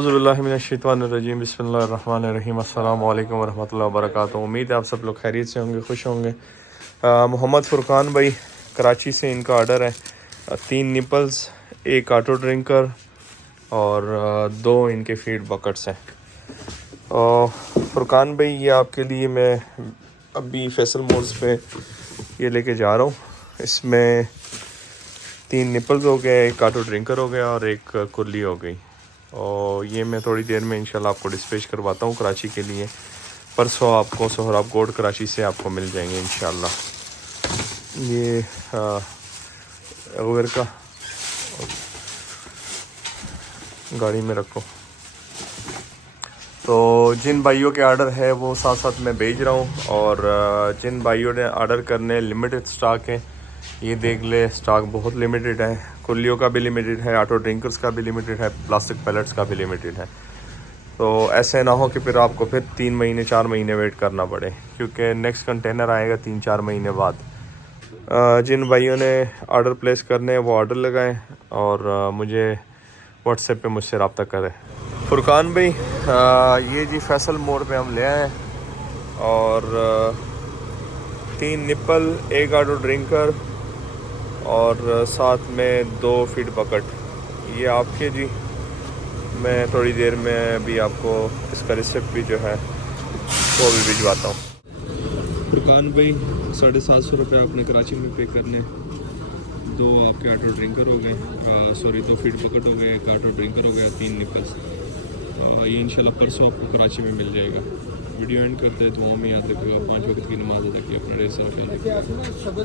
औज़ुबिल्लाहिमिनश्शैतानिर्रजीम बिस्मिल्लाहिर्रहमानिर्रहीम अस्सलामु अलैकुम वरहमतुल्लाहि वबरकातुहू। उम्मीद है आप सब लोग खैरियत से होंगे, खुश होंगे। मोहम्मद फ़ुरकान भाई कराची से इनका ऑर्डर है 3 निपल्स, 1 ऑटो ड्रिंकर और 2 इनके फीड बकेट्स हैं। फ़ुरकान भाई ये आपके लिए मैं अभी फैसल मोड्स पे ये लेके जा रहा हूँ। इसमें 3 निपल्स हो गए, 1 ऑटो ड्रिंकर हो गया और 1 कुल्ली हो गई। और ये मैं थोड़ी देर में इंशाल्लाह आपको डिस्पैच करवाता हूँ कराची के लिए। परसों आपको सोहराब गोड कराची से आपको मिल जाएंगे इंशाल्लाह। ये ओवर का गाड़ी में रखो। तो जिन भाइयों के ऑर्डर है वो साथ साथ मैं भेज रहा हूँ, और जिन भाइयों ने ऑर्डर करने लिमिटेड स्टॉक है ये देख ले, स्टॉक बहुत लिमिटेड है। कुल्लियों का भी लिमिटेड है, ऑटो ड्रिंकर्स का भी लिमिटेड है, प्लास्टिक पैलेट्स का भी लिमिटेड है। तो ऐसे ना हो कि फिर आपको फिर 3 महीने 4 महीने वेट करना पड़े, क्योंकि नेक्स्ट कंटेनर आएगा 3-4 महीने बाद। जिन भाइयों ने ऑर्डर प्लेस करने हैं वो ऑर्डर लगाएं और मुझे व्हाट्सएप पे मुझसे रब्ता करें। फ़ुरकान भाई ये जी फैसल मोड़ पे हम ले आए हैं, और 3 निप्पल, 1 ऑटो ड्रिंकर और साथ में 2 फीड बकेट ये आपके जी। मैं थोड़ी देर में भी आपको इसका रिसिप्ट भी जो है वो भी भिजवाता हूँ। फ़ुरकान भाई 750 रुपये आपने कराची में पे करने। 2 आपके ऑटो ड्रिंकर हो गए, सॉरी 2 फीड बकेट हो गए, 1 ऑटो ड्रिंकर हो गया, 3 निपल्स। ये इंशाल्लाह परसों आपको कराची में मिल जाएगा। वीडियो एंड करते हैं, दुआ में याद रखिएगा, 5 वक्त की नमाज अदा की, अपना ढेर सारा ख्याल रखिएगा।